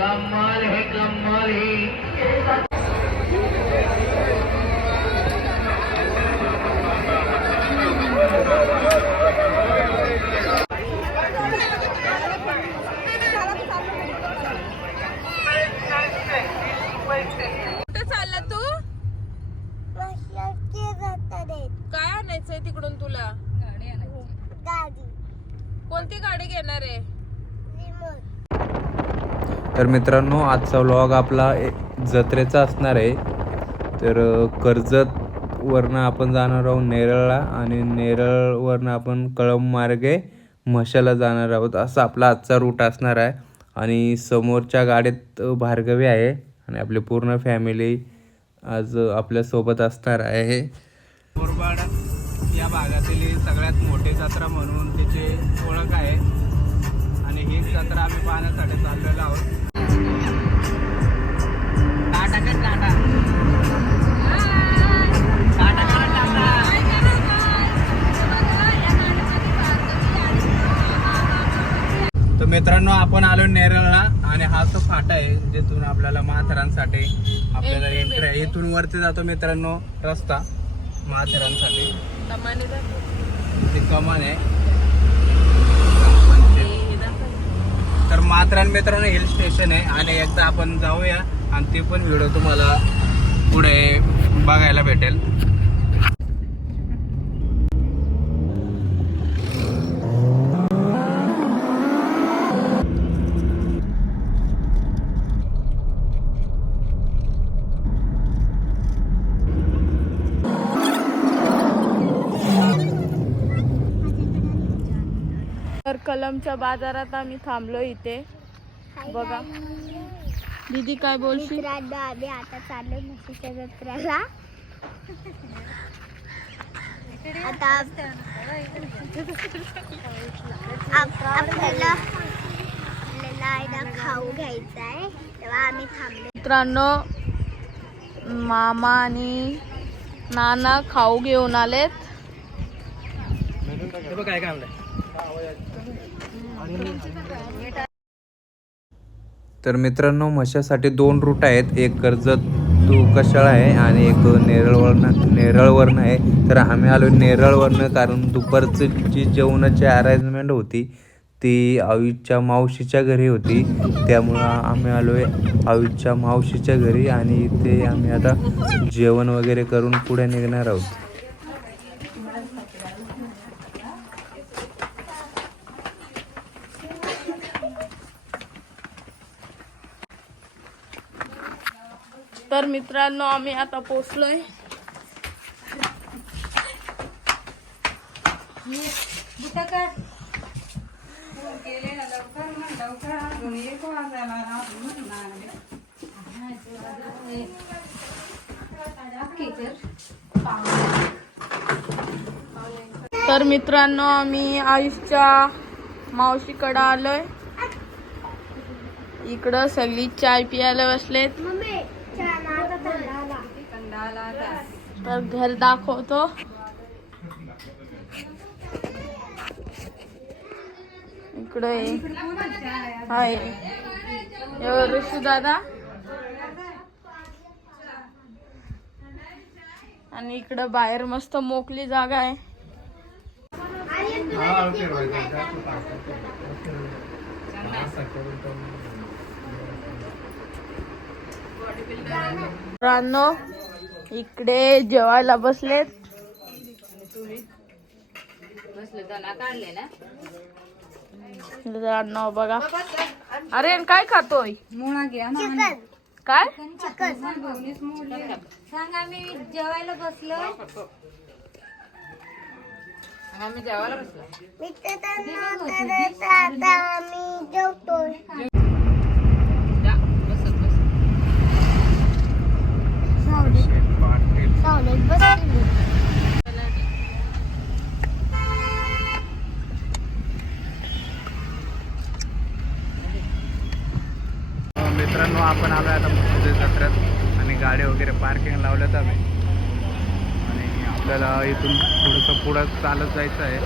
कमाल है कमाल है। कुठे चालला तू? काय आणायचंय तिकडून तुला? गाडी कोणती गाडी घेणार आहे? तर मित्रांनो, आजचा व्लॉग आपला जत्रेचा असणार आहे. तर कर्जतवरनं आपण जाणार आहोत नेरळला आणि नेरळवरनं आपण कळंब मार्गे म्हशाला जाणार आहोत. असा आपला आजचा रूट असणार आहे. आणि समोरच्या गाडीत भार्गवी आहे आणि आपली पूर्ण फॅमिली आज आपल्यासोबत असणार आहे. बोरबाड या भागातील सगळ्यात मोठी जत्रा म्हणून तिची ओळख आहे आणि ही जत्रा आम्ही पाहण्यासाठी चाललेलो आहोत. तर मित्रांनो, आपण आलो नेरळला आणि हा तो फाटा आहे जिथून आपल्याला माथेरानसाठी आपल्याला एंट्री आहे. इथून वरती जातो मित्रांनो रस्ता माथेरानसाठी. ती कमान आहे. तर माथेरान मित्रांनो हिल स्टेशन आहे आणि एकदा आपण जाऊया आणि ते पण व्हिडिओ तुम्हाला पुढे बघायला भेटेल. तर कलमच्या बाजारात आम्ही थांबलो इथे. बघा दीदी काय बोलशील? आम्ही आता चाललो म्हशीच्या जत्रेला. आता आपल्याला खाऊ घ्यायचा आहे तेव्हा आम्ही थांबलो. मित्रांनो, मामा आणि नाना खाऊ घेऊन आलेत. काय काय तर मित्रांनो, म्हशासाठी 2 रूट आहेत. एक कर्जत टू कशाळा आहे आणि एक नेरळवरनं आहे. तर आम्ही आलो नेरळवरनं कारण दुपारची जी जेवणाची अरेंजमेंट होती ती आयुषच्या मावशीच्या घरी होती. त्यामुळं आम्ही आलो आहे आयुषच्या मावशीच्या घरी आणि इथे आम्ही आता जेवण वगैरे करून पुढे निघणार आहोत. तर मित्रांनो, आम्ही आता पोचलोय. तर मित्रांनो, आम्ही आयुषच्या मावशीकडे आलोय. इकडं सगळी चाय पियाला बसलेत. तर घर दाखवतो. इकडे आहे ऋषी दादा आणि इकडं बाहेर मस्त मोकळी जागा आहे. मित्रांनो, इकडे जेवायला बसलेत. मित्रांनो बघा. अरे काय खातोय? काय सांग. आम्ही जेवायला बसलो. आम्ही जेवायला बसलो. आता आम्ही जेवतोय. मित्रांनो, आपण आलो आता जत्रेत आणि गाड्या वगैरे पार्किंग लावल्यात आम्ही. आपल्याला इथून थोडंसं पुढं चालत जायचं आहे.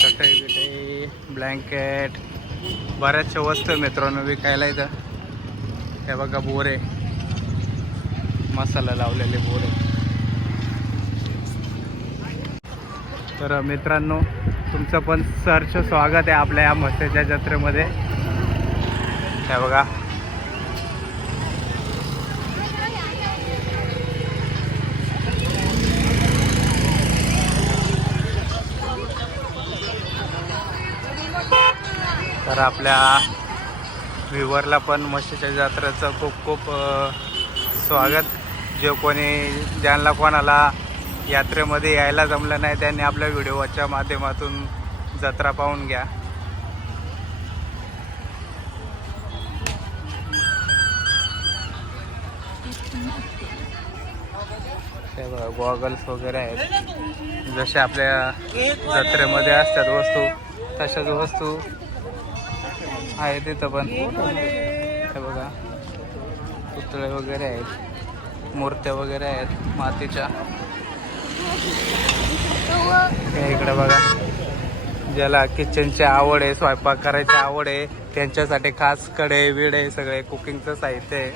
चटई बिटई ब्लँकेट बऱ्याचशा वस्तू मित्रांनो विकायला इथं. हे बघा बोरे, मसाला लावलेले बोरे. तर मित्रांनो तुमचं पण सहर्ष स्वागत आहे आपल्या या म्हसेच्या जत्रेमध्ये. हे बघा तर आपल्या व्ह्यूवरला पण म्हशीच्या जत्रेचं खूप खूप स्वागत. जे ज्यांना कोणाला यात्रेमध्ये यायला जमलं नाही त्यांनी आपल्या व्हिडिओच्या माध्यमातून जत्रा पाहून घ्या. गॉगल्स वगैरे आहेत, जसे आपल्या जत्रेमध्ये असतात वस्तू तशाच वस्तू आहेत तिथं पण. हे बघा पुतळे वगैरे आहेत, मूर्त्या वगैरे आहेत मातीच्या. इकडे बघा ज्याला किचनची आवड आहे, स्वयंपाक करायची आवड आहे त्यांच्यासाठी खास कढई विडे सगळे कुकिंगचं साहित्य आहे.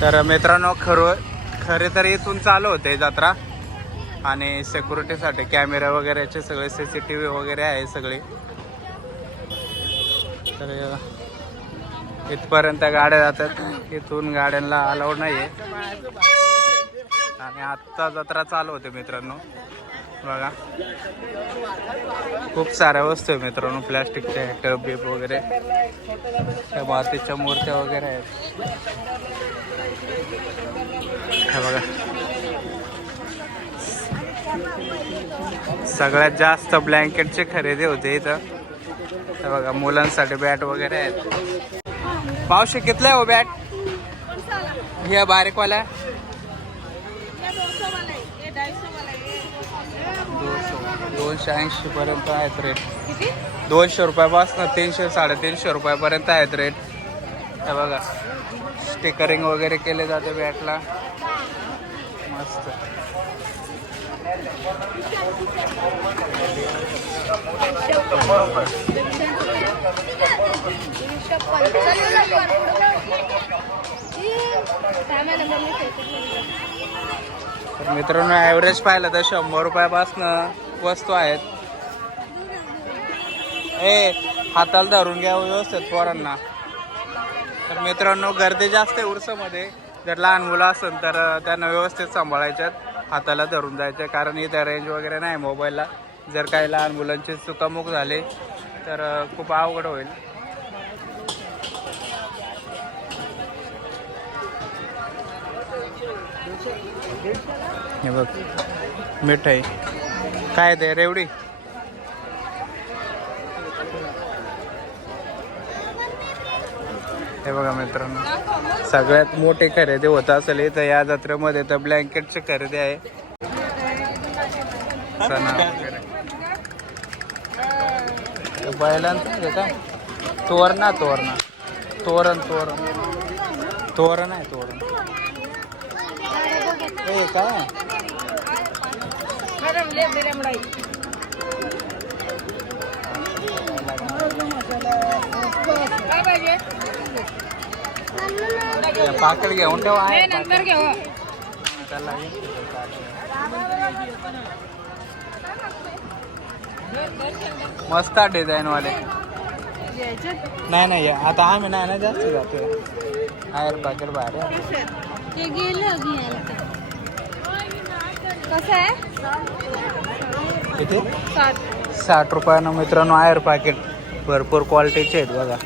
तर मित्रांनो खरे तर इथून चालू होते जत्रा आणि सिक्युरिटीसाठी कॅमेरा वगैरेचे सगळे CCTV वगैरे आहे सगळे. तर इथपर्यंत गाड्या जातात, इथून गाड्यांना अलाउड नाही आहे. आणि आत्ता जत्रा चालू होते मित्रांनो. बघा खूप साऱ्या वस्तू आहे मित्रांनो, प्लॅस्टिकचे टब बीप वगैरे, त्या मातीच्या मूर्त्या वगैरे आहेत. हे बघा सगळ्यात जास्त ब्लँकेटची खरेदी होते इथं. हे बघा मुलांसाठी बॅट वगैरे आहेत. पावशे कितला आहे हो बॅट? हे बारीकवाला 280 पर्यंत आहेत रेट. 200 रुपयापासून 300 350 रुपयापर्यंत आहेत रेट. हे बघा स्टिकरिंग वगैरे केले जाते बॅटला मस्त. तर मित्रांनो ॲव्हरेज पाहिलं तर 100 रुपयापासून वस्तू आहेत. हाताला धरून घ्या व्यवस्थित पोरांना. तर मित्रांनो गर्दी जास्त आहे उरसामध्ये. जर लहान मुलं असेल तर त्यांना व्यवस्थित सांभाळायच्यात, हाताला धरून जायचं, कारण इथं रेंज वगैरे नाही मोबाईलला. जर काही लहान मुलांची चुकामुक झाली तर खूप अवघड होईल. हे बघ मिठाई काय ते रेवडी. हे बघा मित्रांनो सगळ्यात मोठी खरेदी होत असेल इथं या जत्रेमध्ये तर ब्लँकेटची खरेदी आहे. सणा वगैरे बैलांचं काय तोरण तोरण तोरण तोरण तोरण आहे तोरण. हे काय पाकळ घेऊन ठेवा नंतर घेऊ. मस्त डिझाईन वाले. नाही आता आम्ही नाही ना जास्त जातोय. आयर पाकिट बाहेर ते गेलं कसं आहे किती 60 रुपयानं मित्रांनो आयर पाकिट. भरपूर क्वालिटीचे आहेत बघा,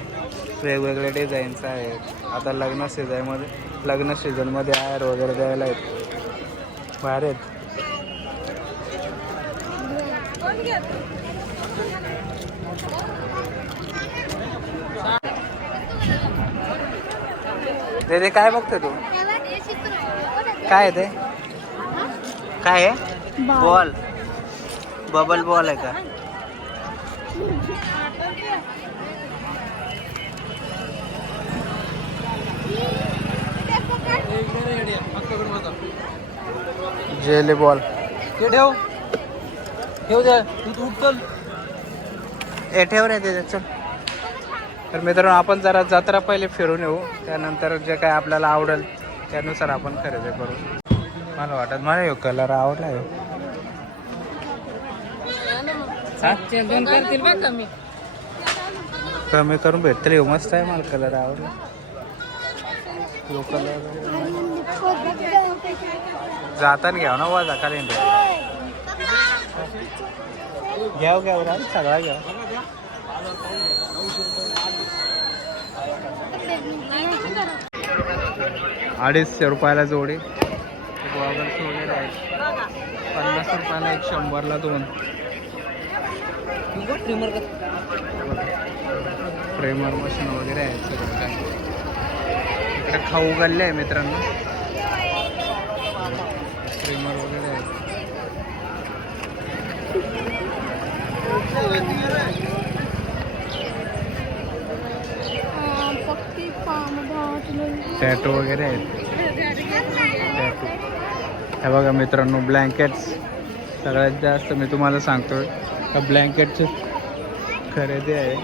वेगवेगळे डिझाईन्स आहेत. आता लग्न सीझनमध्ये आयर वगैरे द्यायला आहेत, बाहेर आहेत. ते काय बघतो तू? काय आहे ते? काय आहे? बॉल, बबल बॉल आहे का? जेली बॉल ते ठेव ठेव द्या तू चल. ठेव रे ते चल. तर मित्रांनो आपण जरा जत्रा पहिले फिरून येऊ, त्यानंतर जे काय आपल्याला आवडेल त्यानुसार आपण खरेदी करू. मला वाटत मला यो कलर आवडला आहे. कमी करून भेटतील येऊ. मस्त आहे, मला कलर आवडला. यो कलर जाताना घ्याव ना वाजा खाली घ्याव घ्याव सगळा घ्याव. 250 रुपयाला जोडी. गॉगल्स वगैरे आहेत 50 रुपयाला एक, 100ला 2. फ्रेमर मशीन वगैरे आहेत सगळं काय. इकडे खाऊ गल्ले आहे मित्रांनो, फ्रेमर वगैरे आहेत. टॅटो वगैरे आहेत. टॅटो हे बघा मित्रांनो, ब्लँकेट्स सगळ्यात जास्त मी तुम्हाला सांगतोय का ब्लँकेटची खरेदी आहे.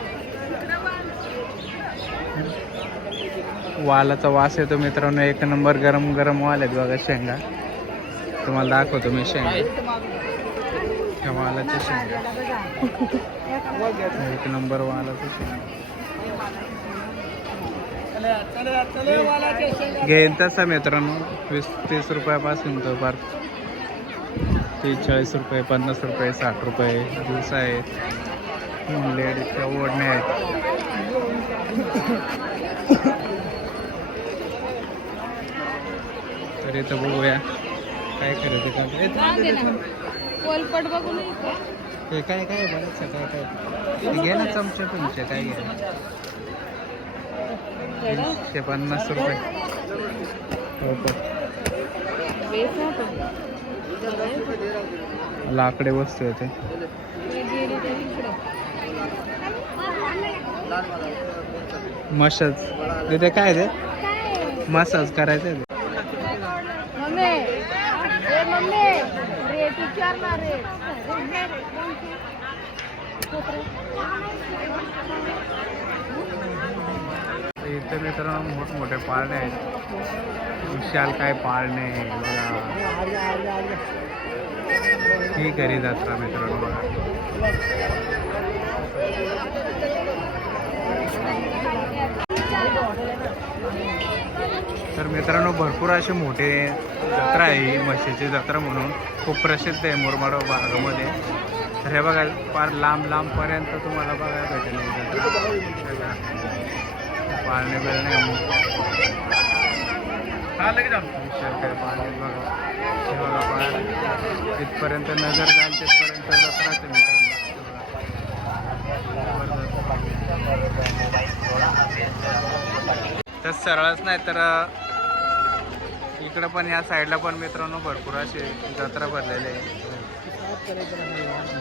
वालाचा वास येतो मित्रांनो, एक नंबर गरम गरम वाल आहेत बघा. शेंगा तुम्हाला दाखवतो मी. शेंगा ह्या वालाच्या शेंगा, एक नंबर वालाच्या शेंगा. घेईन तसा मित्रांनो 20-30 रुपयापासून तो फार 30-40 रुपये, 50 रुपये, 60 रुपये दिवस आहेत. लेडीजच्या ओढणे आहेत. तर इथं बघूया काय खरेदी करतो. पोलपट बघून हे काय काय बरंच काय काय घे ना चमचे तुमचे. काय घ्या 150 रुपये. लाकडे वस्तू येते. मसाज तिथे काय ते मसाज करायचं ते. इथे मित्रांनो मोठमोठे पाळणे आहेत. विशाल काय पाळणे बघा. ही घरी जत्रा मित्रांनो बघा. तर मित्रांनो भरपूर असे मोठे जत्रा आहे ही म्हशीची जत्रा म्हणून खूप प्रसिद्ध आहे मुरबाड भागामध्ये. तर हे बघा फार लांब लांबपर्यंत तुम्हाला बघायला भेटेल ही जत्रा. पाळणे बिळणे काय पाळणे बघा. हे बघा पाळणे जिथपर्यंत नजर जाईल तिथपर्यंत जत्राच आहे मित्रांनो. तर सरळच नाही तर इकडं पण या साईडला पण मित्रांनो भरपूर असे जत्रा भरलेले आहे.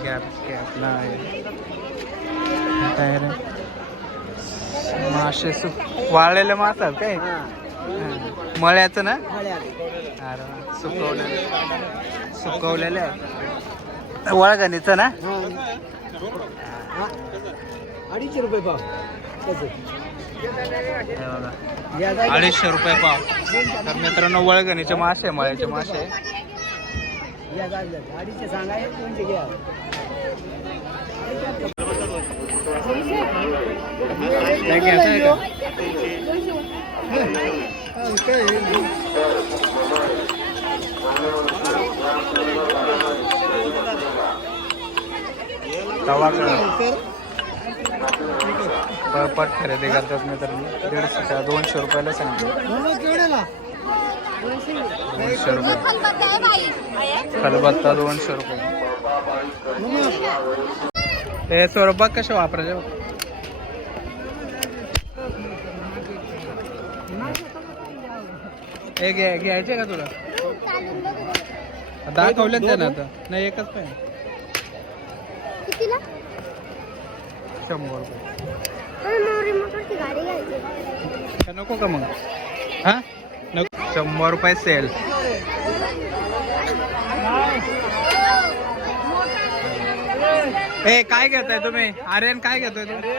गॅपला आहे काय रे मासे वाळलेले मासा काय मळ्याचं ना. अरे सुकवलेले वळगणीचं ना. 250 रुपये पाव. 250 रुपये पाव. तर मित्रांनो वळगणीचे मासे, मळ्याचे मासे. तवा पट खरेदी करतात मित्रांनो. 150 200 रुपयाला सांगितलं. 200 रुपये खलबत्ता 200 रुपये. हे स्वरूपात कसे वापरायचे हे घ्यायचे का तुला दाखवलेच आहे ना आता नाही एकच पाहिजे 100 रुपये नको का मग हा नको 100 रुपये सेल ए काय घेताय तुम्ही आर्यन काय घेतोय तुम्ही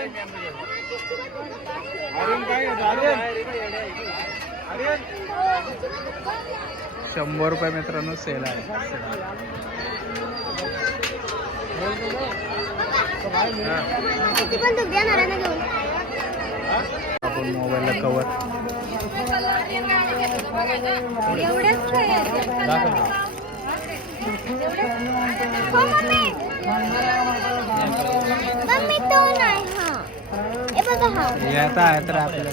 100 रुपये मित्रांनो सेल आहे आपण मोबाईलला कवर येता आहे तर आपल्याला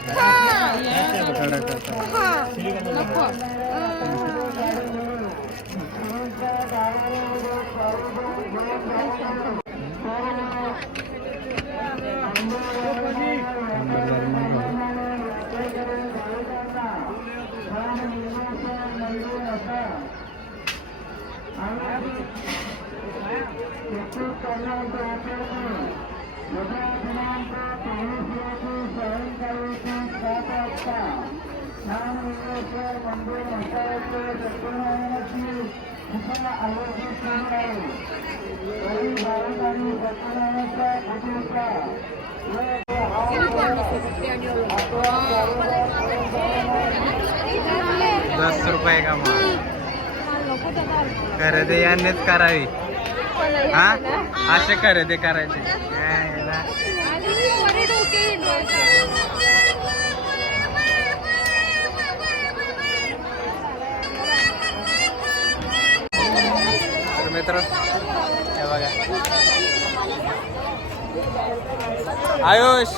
₹10 का माल खरेदी यांनीच करावी हा असे खरेदी करायचे तर मित्र हे बघा आयुष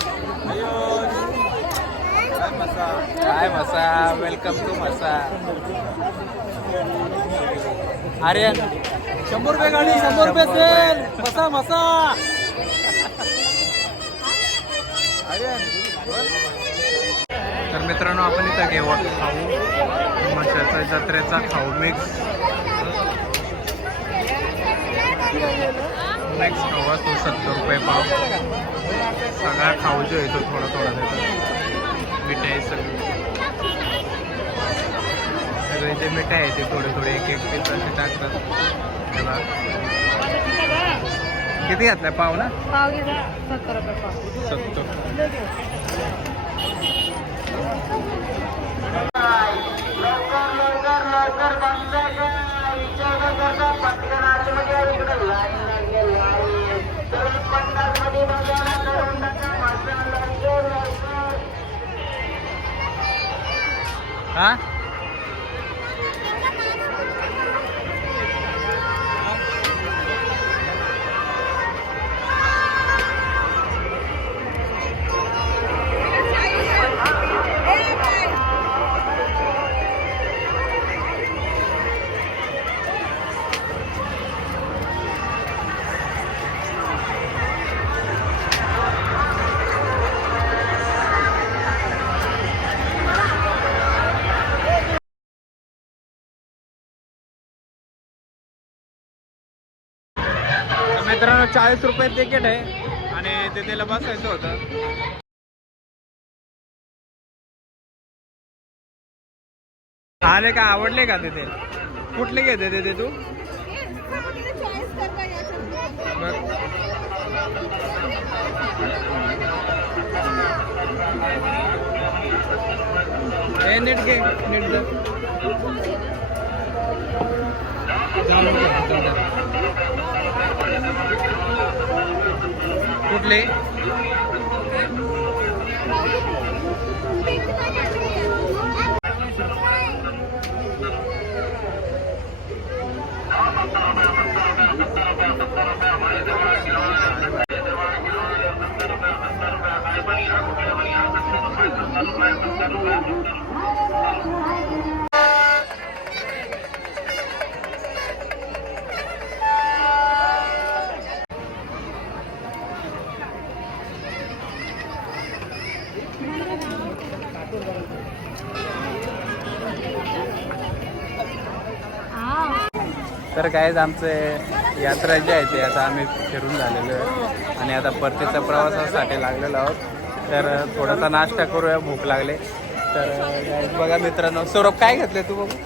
काय मसा वेलकम टू मसा आर्यन 100 रुपये गाडी 100 रुपये सेल मसा मसा तर मित्रांनो आपण इथं घेऊ खाऊ मशाचा जत्रेचा खाऊ मिक्स खाऊ असतो 70 रुपये पाव सगळा खाऊ जो येतो थोडा थोडा देतो मिठाई सगळी सगळे जे मिठाई आहे ते थोडे थोडे एक एक पीस असे टाकतात तेव्हा किती घातलाय पाव ना 70 रुपये पाव 70 हा मित्रांनो 40 रुपये तिकीट आहे आणि तिथेला बसायचं होतं आले का आवडले का तिथे कुठले घेते तिथे तू नीट घे नीट कुठले तर कायच आमचे यात्रा जी आहे ते आता आम्ही फिरून झालेलो आहे आणि आता परतीच्या प्रवासासाठी लागलेलो आहोत. तर थोडासा नाश्ता करूया, भूक लागले. तर guys बघा मित्रांनो, सौरभ काय घेतले तू बघू?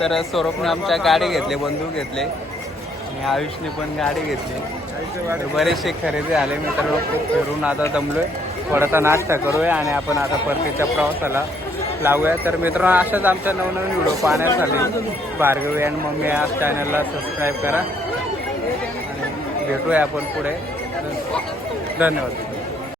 तर सौरभने आमच्या गाडी घेतले, बंदूक घेतले आणि आयुषने पण गाडी घेतली. बरेचसे खरेदी झाले मित्रांनो. खूप फिरून आता दमलोय. थोडासा नाश्ता करूया आणि आपण आता परतीच्या प्रवासाला लावूया. तर मित्रांनो, अशाच आमच्या नवनवीन व्हिडिओ पाहण्यासाठी भार्गवी अँड मम्मी या चॅनलला सबस्क्राईब करा आणि भेटूया आपण पुढे. धन्यवाद.